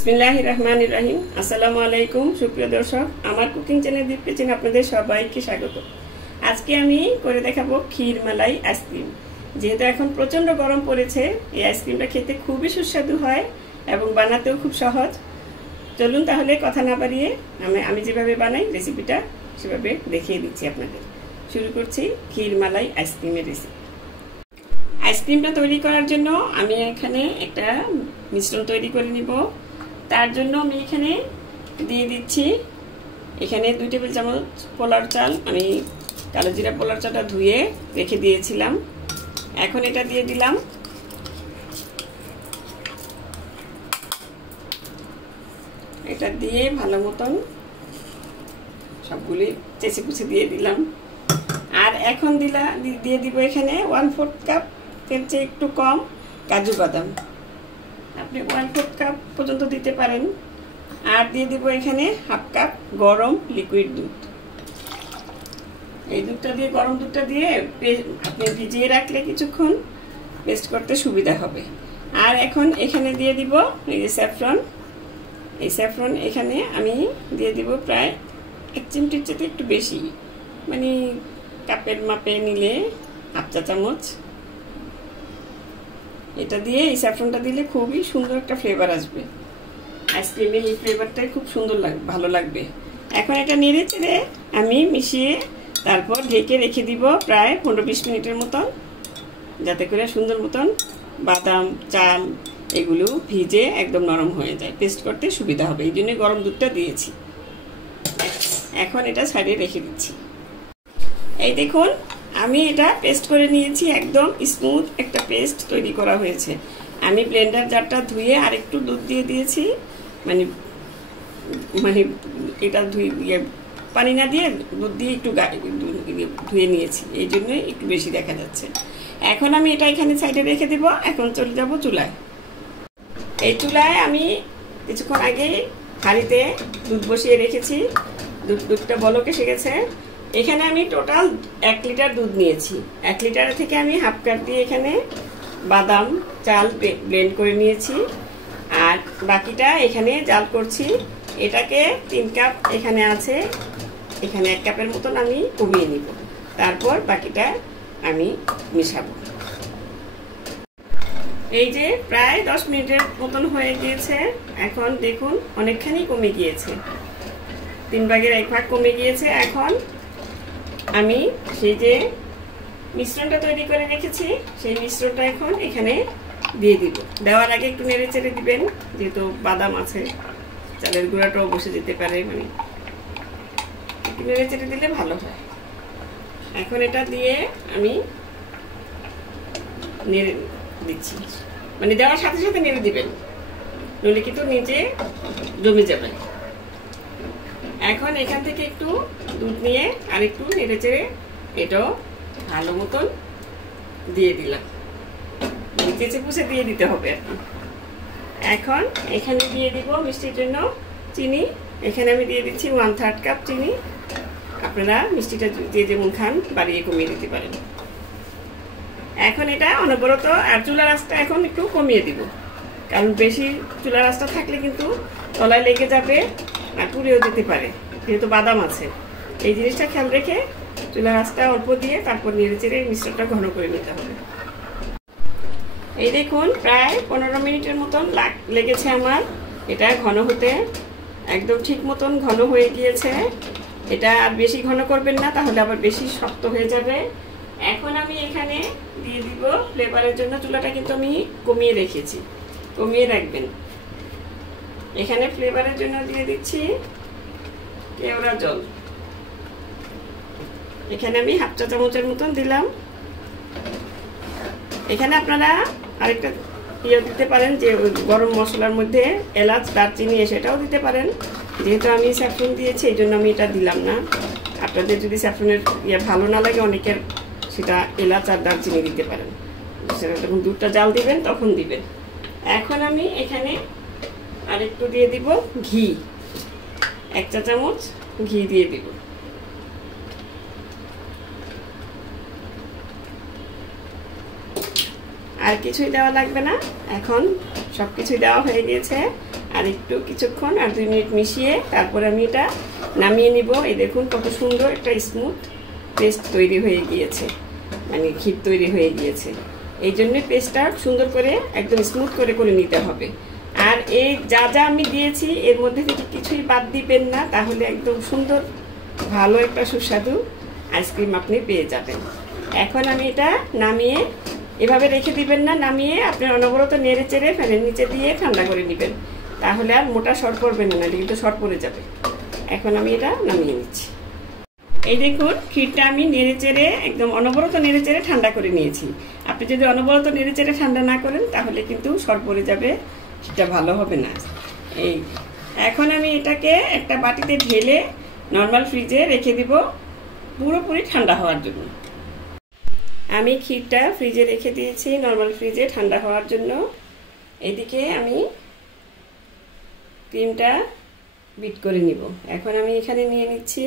বিসমিল্লাহির রহমানির রহিম। আসসালামু আলাইকুম সুপ্রিয় দর্শক, আমার কুকিং চ্যানেল দীপ কিচেনে আপনাদের সবাইকে স্বাগত। আজকে আমি করে দেখাবো ক্ষীর মালাই আইসক্রিম। যেহেতু এখন প্রচন্ড গরম পড়েছে, এই আইসক্রিমটা খেতে খুবই সুস্বাদু হয় এবং বানাতেও খুব সহজ। চলুন তাহলে কথা না বাড়িয়ে আমি যেভাবে বানাই রেসিপিটা সেভাবে দেখিয়ে দিচ্ছি আপনাদের। শুরু করছি ক্ষীর মালাই আইসক্রিমের রেসিপি। আইসক্রিমটা তৈরি করার জন্য আমি এখানে একটা মিশ্রণ তৈরি করে নিব। তার জন্য আমি এখানে দিয়ে দিচ্ছি এখানে 2 টেবিল চামচ পোলার চাল। আমি কালো জিরা পোলার চালটা ধুয়ে রেখে দিয়েছিলাম। এখন এটা দিয়ে দিলাম। এটা দিয়ে ভালো মতন সবগুলি চেঁচে কুচে দিয়ে দিলাম। আর এখন দিয়ে দিব এখানে 1/4 কাপ এর চেয়ে একটু কম কাজু বাদাম। আপনি 1/4 কাপ পর্যন্ত দিতে পারেন। আর দিয়ে দিব এখানে 1/2 কাপ গরম লিকুইড দুধ। এই দুধটা দিয়ে গরম দুধটা দিয়ে আপনি ভিজিয়ে রাখলে কিছুক্ষণ পেস্ট করতে সুবিধা হবে। আর এখন এখানে দিয়ে দিব এই যে স্যাফরন। এই স্যাফরন এখানে আমি দিয়ে দিব প্রায় 1 চিমটির চেয়ে একটু বেশি, মানে কাপের মাপে নিলে 1/2 চা চামচ। এটা দিয়ে এই স্যাফরনটা দিলে খুবই সুন্দর একটা ফ্লেভার আসবে। আইসক্রিমের এই ফ্লেভারটাই খুব সুন্দর ভালো লাগবে। এখন এটা নেড়ে চেড়ে আমি মিশিয়ে তারপর ঢেকে রেখে দিব প্রায় 15-20 মিনিটের মতন, যাতে করে সুন্দর মতন বাদাম চাল এগুলো ভিজে একদম নরম হয়ে যায়, পেস্ট করতে সুবিধা হবে। এই জন্য গরম দুধটা দিয়েছি। এখন এটা সাইডে রেখে দিচ্ছি। এই দেখুন আমি এটা পেস্ট করে নিয়েছি, একদম স্মুথ একটা পেস্ট তৈরি করা হয়েছে। আমি ব্লেন্ডার জারটা ধুয়ে আর একটু দুধ দিয়ে দিয়েছি, মানে এটা পানি না দিয়ে দুধ দিয়ে একটু ধুয়ে নিয়েছি, এই জন্যই একটু বেশি দেখা যাচ্ছে। এখন আমি এটা এখানে সাইডে রেখে দেব। এখন চলে যাব চুলায়। এই চুলায় আমি কিছুক্ষণ আগে হাঁড়িতে দুধ বসিয়ে রেখেছি। দুধটা বলক এসে গেছে। এখানে আমি টোটাল 1 লিটার দুধ নিয়েছি। 1 লিটার থেকে আমি 1/2 কাপ দিয়ে এখানে বাদাম চাল ব্লেন্ড করে নিয়েছি। আর বাকিটা এখানে জাল করছি। এটাকে 3 কাপ এখানে আছে, এখানে 1 কাপের মতন আমি কমিয়ে নিব। তারপর বাকিটা আমি মিশাবো। এই যে প্রায় 10 মিনিটের মতন হয়ে গিয়েছে। এখন দেখুন অনেকখানি কমে গিয়েছে, 3 ভাগের 1 ভাগ কমে গিয়েছে। এখন আমি সেই যে মিশ্রণটা তৈরি করে রেখেছি সেই মিশ্রণটা এখন এখানে দিয়ে দিব। দেওয়ার আগে একটু নেড়ে চেড়ে দিবেন, যেহেতু বাদাম আছে, চালের গুঁড়াটাও বসে যেতে পারে, মানে একটু নেড়ে চেড়ে দিলে ভালো হয়। এখন এটা দিয়ে আমি নেড়ে দিচ্ছি, মানে দেওয়ার সাথে সাথে নেড়ে দিবেন, নইলে কিন্তু নিচে জমে যাবে। এখন এখান থেকে একটু দুধ নিয়ে আর একটু নেড়ে চেড়ে এটাও ভালো মতন দিয়ে দিলাম, চেঁচে পুষে দিয়ে দিতে হবে আর কি। এখন এখানে দিয়ে দিব মিষ্টির জন্য চিনি। এখানে আমি দিয়ে দিচ্ছি 1/3 কাপ চিনি। আপনারা মিষ্টিটা যে যেমন খান বাড়িয়ে কমিয়ে দিতে পারেন। এখন এটা অনবরত, আর চুলার আঁচটা এখন একটু কমিয়ে দিব, কারণ বেশি চুলার আঁচটা থাকলে কিন্তু তলায় লেগে যাবে আর পুড়েও যেতে পারে, যেহেতু বাদাম আছে। এই জিনিসটা খেয়াল রেখে চুলার আঁচটা অল্প দিয়ে তারপর নেড়ে চেড়ে মিশ্রণটা ঘন করে নিতে হবে। এই দেখুন প্রায় 15 মিনিটের মতন লেগেছে আমার এটা ঘন হতে। একদম ঠিক মতন ঘন হয়ে গিয়েছে। এটা আর বেশি ঘন করবেন না, তাহলে আবার বেশি শক্ত হয়ে যাবে। এখন আমি এখানে দিয়ে দিব ফ্লেভারের জন্য, চুলাটা কিন্তু আমি কমিয়ে রেখেছি, কমিয়ে রাখবেন। এখানে ফ্লেভারের জন্য দিয়ে দিচ্ছি কেওড়া জল। এখানে আমি 1/2 চা চামচের মতন দিলাম। এখানে আপনারা আরেকটা দিতে পারেন, যে গরম মশলার মধ্যে এলাচ দারচিনি সেটাও দিতে পারেন। যেহেতু আমি স্যাফরন দিয়েছি এই জন্য আমি এটা দিলাম না। আপনাদের যদি স্যাফরনের ভালো না লাগে, অনেকের সেটা এলাচ আর দারচিনি দিতে পারেন। সেটা যখন দুধটা জাল দিবেন তখন দিবেন। এখন আমি এখানে আরেকটু দিয়ে দিব ঘি, 1 চা চামচ ঘি দিয়ে দিব। আর কিছুই দেওয়া লাগবে না। এখন সবকিছুই দেওয়া হয়ে গিয়েছে। আর একটু কিছুক্ষণ আর 2 মিনিট মিশিয়ে তারপর আমি এটা নামিয়ে নিব। এই দেখুন কত সুন্দর একটা স্মুথ পেস্ট তৈরি হয়ে গিয়েছে, মানে ক্ষীর তৈরি হয়ে গিয়েছে। এই জন্য পেস্টটা সুন্দর করে একদম স্মুথ করে করে নিতে হবে। আর এই যা যা আমি দিয়েছি এর মধ্যে থেকে কিছুই বাদ দিবেন না, তাহলে একদম সুন্দর ভালো একটা সুস্বাদু আইসক্রিম আপনি পেয়ে যাবেন। এখন আমি এটা নামিয়ে, এভাবে রেখে দিবেন না, নামিয়ে আপনি অনবরত নেড়ে চেড়ে ফ্যানের নিচে দিয়ে ঠান্ডা করে নেবেন, তাহলে আর মোটা শর্ট পড়বে না, কিন্তু শর্ট পড়ে যাবে। এখন আমি এটা নামিয়ে নিচ্ছি। এই দেখুন ক্ষীরটা আমি নেড়ে চেড়ে একদম অনবরত নেড়ে চেড়ে ঠান্ডা করে নিয়েছি। আপনি যদি অনবরত নেড়ে চেড়ে ঠান্ডা না করেন তাহলে কিন্তু শর্ট পড়ে যাবে, সেটা ভালো হবে না। এই এখন আমি এটাকে একটা বাটিতে ঢেলে নর্মাল ফ্রিজে রেখে দিব পুরোপুরি ঠান্ডা হওয়ার জন্য। আমি ক্ষীরটা ফ্রিজে রেখে দিয়েছি নর্মাল ফ্রিজে ঠান্ডা হওয়ার জন্য। এদিকে আমি ক্রিমটা বিট করে নিব। এখন আমি এখানে নিয়ে নিচ্ছি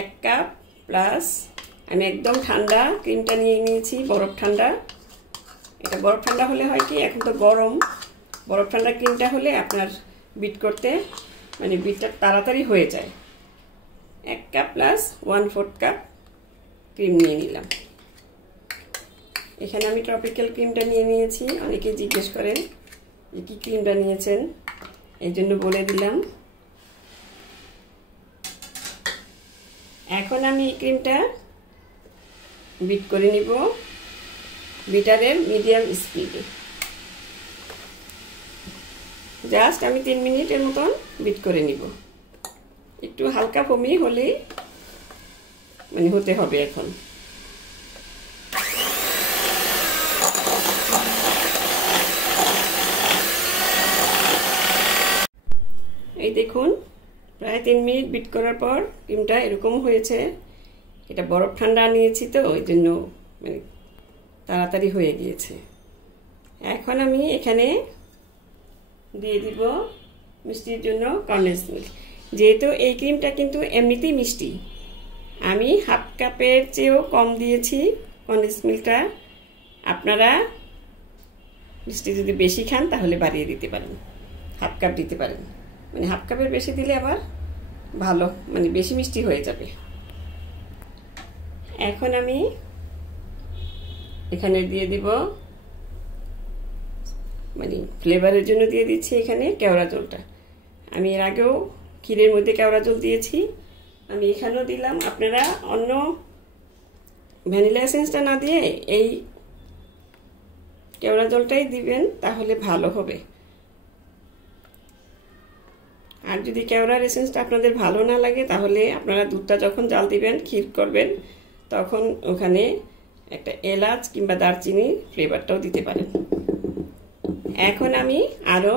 1 কাপ প্লাস, আমি একদম ঠান্ডা ক্রিমটা নিয়ে নিয়েছি, বরফ ঠান্ডা। এটা বরফ ঠান্ডা হলে হয় কি, এখন তো গরম, বরফ ঠান্ডা ক্রিমটা হলে আপনার বিট করতে মানে বিটটা তাড়াতাড়ি হয়ে যায়। 1 কাপ প্লাস 1/4 কাপ ক্রিম নিয়ে নিলাম। এখানে আমি ট্রপিক্যাল ক্রিমটা নিয়ে নিয়েছি। অনেকে জিজ্ঞেস করেন যে কি ক্রিমটা নিয়েছেন, এই জন্য বলে দিলাম। এখন আমি এই ক্রিমটা বিট করে নিব বিটারের মিডিয়াম স্পিডে। জাস্ট আমি 3 মিনিটের মতন বিট করে নিব। একটু হালকা ফোমি হলেই মানে হতে হবে। এখন এই দেখুন প্রায় 3 মিনিট বিট করার পর ক্রিমটা এরকম হয়েছে। এটা বরফ ঠান্ডা নিয়েছি তো ওই জন্য মানে তাড়াতাড়ি হয়ে গিয়েছে। এখন আমি এখানে দিয়ে দিব মিষ্টির জন্য কনডেন্স মিল্ক। যেহেতু এই ক্রিমটা কিন্তু এমনিতেই মিষ্টি, আমি 1/2 কাপের চেয়েও কম দিয়েছি কনডেন্স মিল্কটা। আপনারা মিষ্টি যদি বেশি খান তাহলে বাড়িয়ে দিতে পারেন, 1/2 কাপ দিতে পারেন। মানে 1/2 কাপের বেশি দিলে আবার ভালো, মানে বেশি মিষ্টি হয়ে যাবে। এখন আমি এখানে দিয়ে দিব মানে ফ্লেভারের জন্য দিয়ে দিচ্ছি এখানে কেওড়া জলটা। আমি এর আগেও ক্ষীরের মধ্যে কেওড়া জল দিয়েছি, আমি এখানেও দিলাম। আপনারা অন্য ভ্যানিলা এসেন্সটা না দিয়ে এই কেওড়া জলটাই দিবেন, তাহলে ভালো হবে। আর যদি কেওড়ার এসেন্সটা আপনাদের ভালো না লাগে তাহলে আপনারা দুধটা যখন জাল দিবেন, ক্ষীর করবেন, তখন ওখানে একটা এলাচ কিংবা দারচিনি ফ্লেভারটাও দিতে পারেন। এখন আমি আরো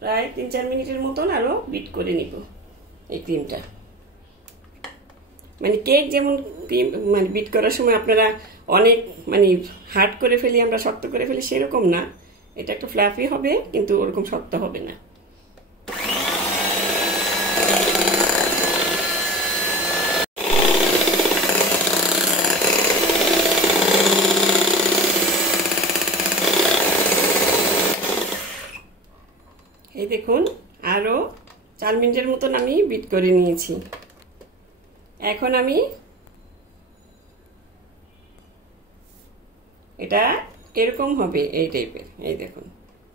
প্রায় 3-4 মিনিটের মতন আরো বিট করে নিব এই ক্রিমটা। মানে কেক যেমন ক্রিম মানে বিট করার সময় আপনারা অনেক মানে হার্ড করে ফেলি, আমরা শক্ত করে ফেলি, সেরকম না। এটা একটু ফ্লাফি হবে কিন্তু ওরকম শক্ত হবে না। এই দেখুন আরো 4 মিনিটের মতন আমি বিট করে নিয়েছি। এখন আমি এটা এরকম হবে, এই টাইপের। এই দেখুন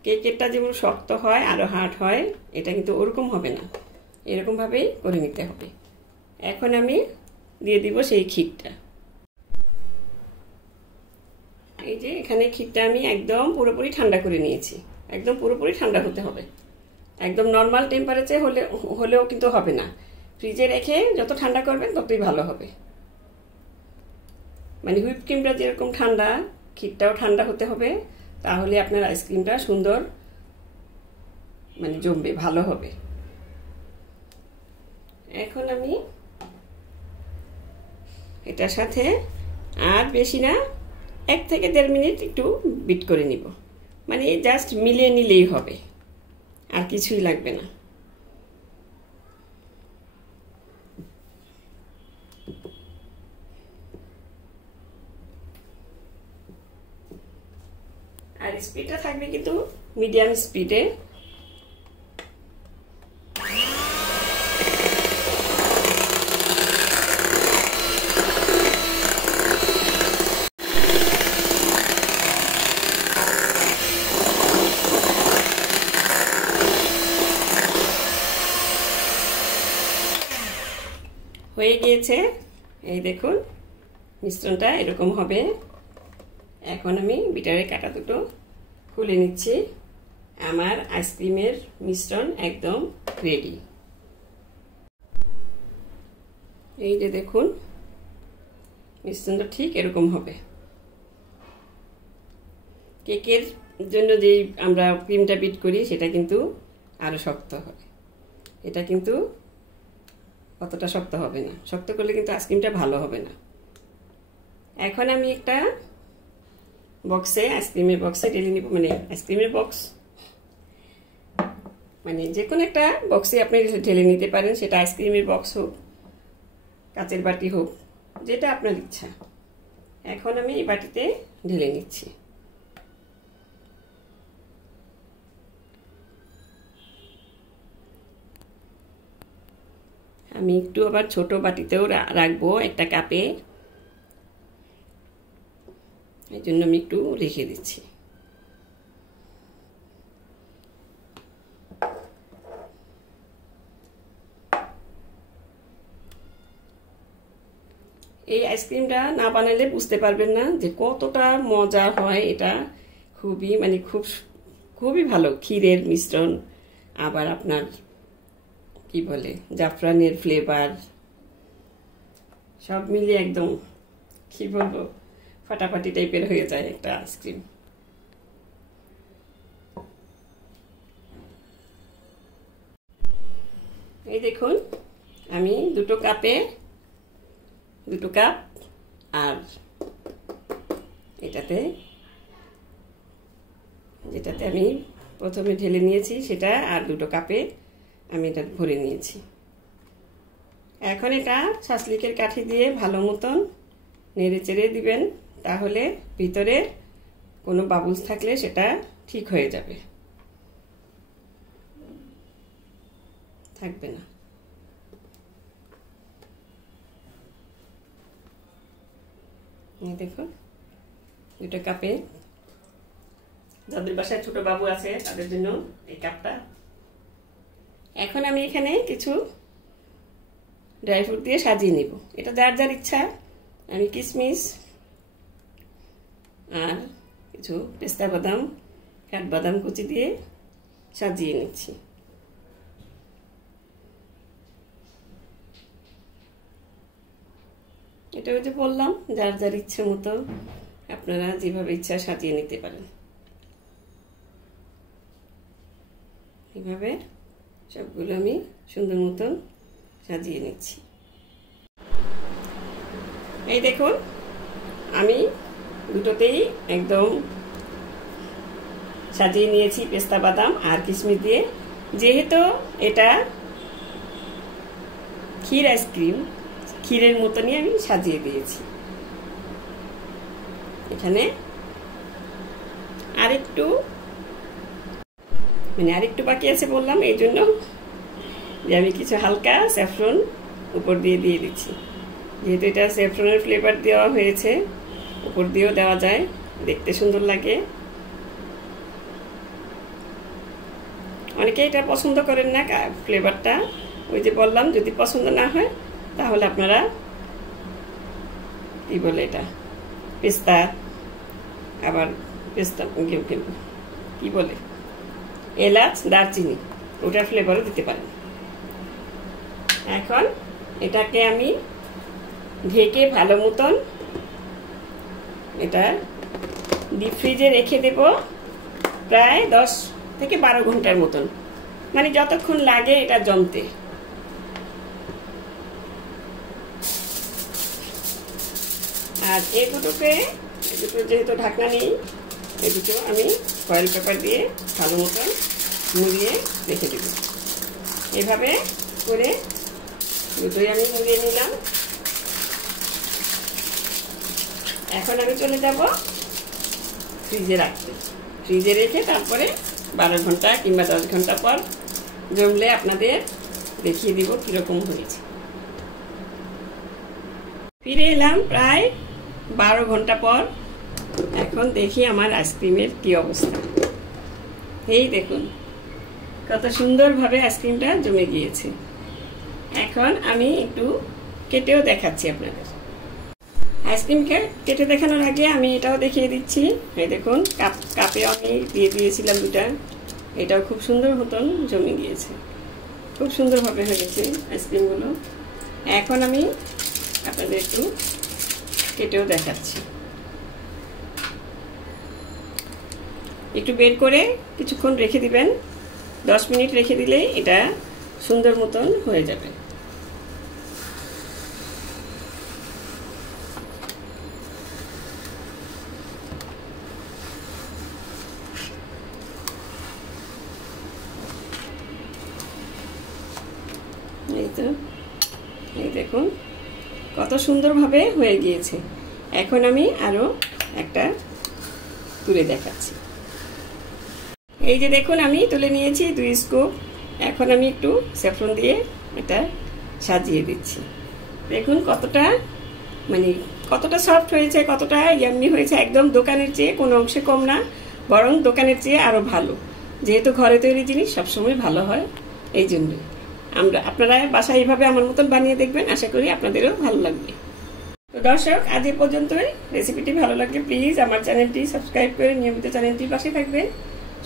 কেকেরটা যেমন শক্ত হয় আরো হার্ড হয়, এটা কিন্তু ওরকম হবে না, এরকম ভাবেই করে নিতে হবে। এখন আমি দিয়ে দিব সেই ক্ষীরটা। এই যে এখানে ক্ষীরটা আমি একদম পুরোপুরি ঠান্ডা করে নিয়েছি। একদম পুরোপুরি ঠান্ডা হতে হবে, একদম নর্মাল টেম্পারেচার হলেও কিন্তু হবে না। ফ্রিজে রেখে যত ঠান্ডা করবেন ততই ভালো হবে। মানে হুইপ ক্রিমটা যেরকম ঠান্ডা, ক্ষীরটাও ঠান্ডা হতে হবে, তাহলে আপনার আইসক্রিমটা সুন্দর মানে জমবে, ভালো হবে। এখন আমি এটার সাথে আর বেশি না 1 থেকে 1.5 মিনিট একটু বিট করে নিব। মানে জাস্ট মিলিয়ে নিলেই হবে, আর কিছুই লাগবে না। আর স্পিডটা থাকবে কিন্তু মিডিয়াম স্পিডে। হয়ে গিয়েছে, এই দেখুন মিশ্রণটা এরকম হবে। এখন আমি বিটারের কাঁটা দুটো খুলে নিচ্ছি। আমার আইসক্রিমের মিশ্রণ একদম রেডি। এই যে দেখুন মিশ্রণটা ঠিক এরকম হবে। কেকের জন্য যে আমরা ক্রিমটা বিট করি সেটা কিন্তু আরো শক্ত হবে, এটা কিন্তু অতটা শক্ত হবে না। শক্ত করলে কিন্তু আইসক্রিমটা ভালো হবে না। এখন আমি একটা বক্সে, আইসক্রিমের বক্সে ঢেলে নিব, মানে আইসক্রিমের বক্স মানে যে কোনো একটা বক্সে আপনি ঢেলে নিতে পারেন, সেটা আইসক্রিমের বক্স হোক, কাচের বাটি হোক, যেটা আপনার ইচ্ছা। এখন আমি এই বাটিতে ঢেলে নিচ্ছি। আমি একটু আবার ছোট বাটিতেও রাখবো একটা কাপে, এই জন্য আমি একটু রেখে দিচ্ছি। এই আইসক্রিমটা না বানালে বুঝতে পারবেন না যে কতটা মজা হয়। এটা খুবই মানে খুবই ভালো ক্ষীরের মিশ্রণ, আবার আপনার কি বলে জাফরানের ফ্লেভার, সব মিলিয়ে একদম কি বলবো ফাটাফাটি টাইপের হয়ে যায় একটা আইসক্রিম। এই দেখুন আমি দুটো কাপ আর যেটাতে আমি প্রথমে ঢেলে নিয়েছি সেটা, আর দুটো কাপে আমি এটা ভরে নিয়েছি। এখন এটা ছাঁচলিকের কাঠি দিয়ে ভালো মতন নেড়ে চেড়ে দিবেন, তাহলে ভিতরে কোনো বাবুলস থাকলে সেটা ঠিক হয়ে যাবে, থাকবে না। এই দেখুন দুটো কাপে, যাদের বাসায় ছোট বাবু আছে তাদের জন্য এই কাপটা। এখন আমি এখানে কিছু ড্রাই ফ্রুট দিয়ে সাজিয়ে নিব, এটা যার যার ইচ্ছা। আমি কিশমিশ আর কিছু পেস্তা বাদাম, কাঠবাদাম কুচি দিয়ে সাজিয়ে নিচ্ছি। এটা ওই যে বললাম, যার যার ইচ্ছে মতো আপনারা যেভাবে ইচ্ছা সাজিয়ে নিতে পারেন। এইভাবে সবগুলো আমি সুন্দর মতন সাজিয়ে নিচ্ছি। এই দেখুন আমি দুটোতেই একদম সাজিয়ে নিয়েছি পেস্তা বাদাম আর কিশমিশ দিয়ে। যেহেতু এটা ক্ষীর আইসক্রিম, ক্ষীরের মতনই আমি সাজিয়ে দিয়েছি। এখানে আরেকটু বাকি আছে বললাম, এই জন্য যে আমি কিছু হালকা স্যাফরন উপর দিয়ে দিচ্ছি। যেহেতু এটা স্যাফরনের ফ্লেভার দেওয়া হয়েছে, উপর দিয়েও দেওয়া যায়, দেখতে সুন্দর লাগে। অনেকে এটা পছন্দ করেন না ফ্লেভারটা, ওই যে বললাম যদি পছন্দ না হয় তাহলে আপনারা কি বলে এটা পেস্তা, আবার পেস্তা কি বলে এলাচ, দারচিনি, ওটার ফ্লেভারও দিতে পারেন। এখন এটাকে আমি ঢেকে ভালো মতন এটা ডিপ ফ্রিজে রেখে দেব প্রায় 10 থেকে 12 ঘন্টার মতন, মানে যতক্ষণ লাগে এটা জমতে। আর এই দুটো যেহেতু ঢাকনা নেই, এই দুটো আমি ফয়েল পেপার দিয়ে ভালো মতন মুড়িয়ে রেখে দেব। এভাবে করে দুটোই আমি মুড়িয়ে নিলাম। এখন আমি চলে যাব ফ্রিজে রাখতে, ফ্রিজে রেখে তারপরে 12 ঘন্টা কিংবা 10 ঘন্টা পর জমলে আপনাদের দেখিয়ে দিব কিরকম হয়েছে। ফিরে এলাম প্রায় 12 ঘন্টা পর। এখন দেখি আমার আইসক্রিমের কি অবস্থা। এই দেখুন কত সুন্দরভাবে আইসক্রিমটা জমে গিয়েছে। এখন আমি একটু কেটেও দেখাচ্ছি আপনাদের। আইসক্রিমকে কেটে দেখানোর আগে আমি এটাও দেখিয়ে দিচ্ছি। এই দেখুন কাপে আমি দিয়ে দিয়েছিলাম দুটা, এটাও খুব সুন্দর মতন জমে গিয়েছে, খুব সুন্দরভাবে হয়ে গেছে আইসক্রিমগুলো। এখন আমি আপনাদের একটু কেটেও দেখাচ্ছি। একটু বের করে কিছুক্ষণ রেখে দিবেন, 10 মিনিট রেখে দিলেই এটা সুন্দর মতন হয়ে যাবে। এই দেখুন কত সুন্দরভাবে হয়ে গিয়েছে। এখন আমি আরো একটা তুলে দেখাচ্ছি। এই যে দেখুন আমি তুলে নিয়েছি 2 স্কুপ। এখন আমি একটু স্যাফরন দিয়ে এটা সাজিয়ে দিচ্ছি। দেখুন কতটা সফট হয়েছে, কতটা ইয়াম্মি হয়েছে। একদম দোকানের চেয়ে কোনো অংশে কম না, বরং দোকানের চেয়ে আরো ভালো। যেহেতু ঘরে তৈরি জিনিস সবসময় ভালো হয়, এই জন্যই আপনারা বাসায় এইভাবে আমার মতন বানিয়ে দেখবেন, আশা করি আপনাদেরও ভালো লাগবে। তো দর্শক, আজ এ পর্যন্তই। রেসিপিটি ভালো লাগলে প্লিজ আমার চ্যানেলটি সাবস্ক্রাইব করে নিয়মিত চ্যানেলটির পাশে থাকবেন।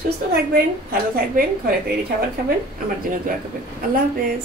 সুস্থ থাকবেন, ভালো থাকবেন, ঘরে তৈরি খাবার খাবেন, আমার জন্য দোয়া করবেন। আল্লাহ হাফেজ।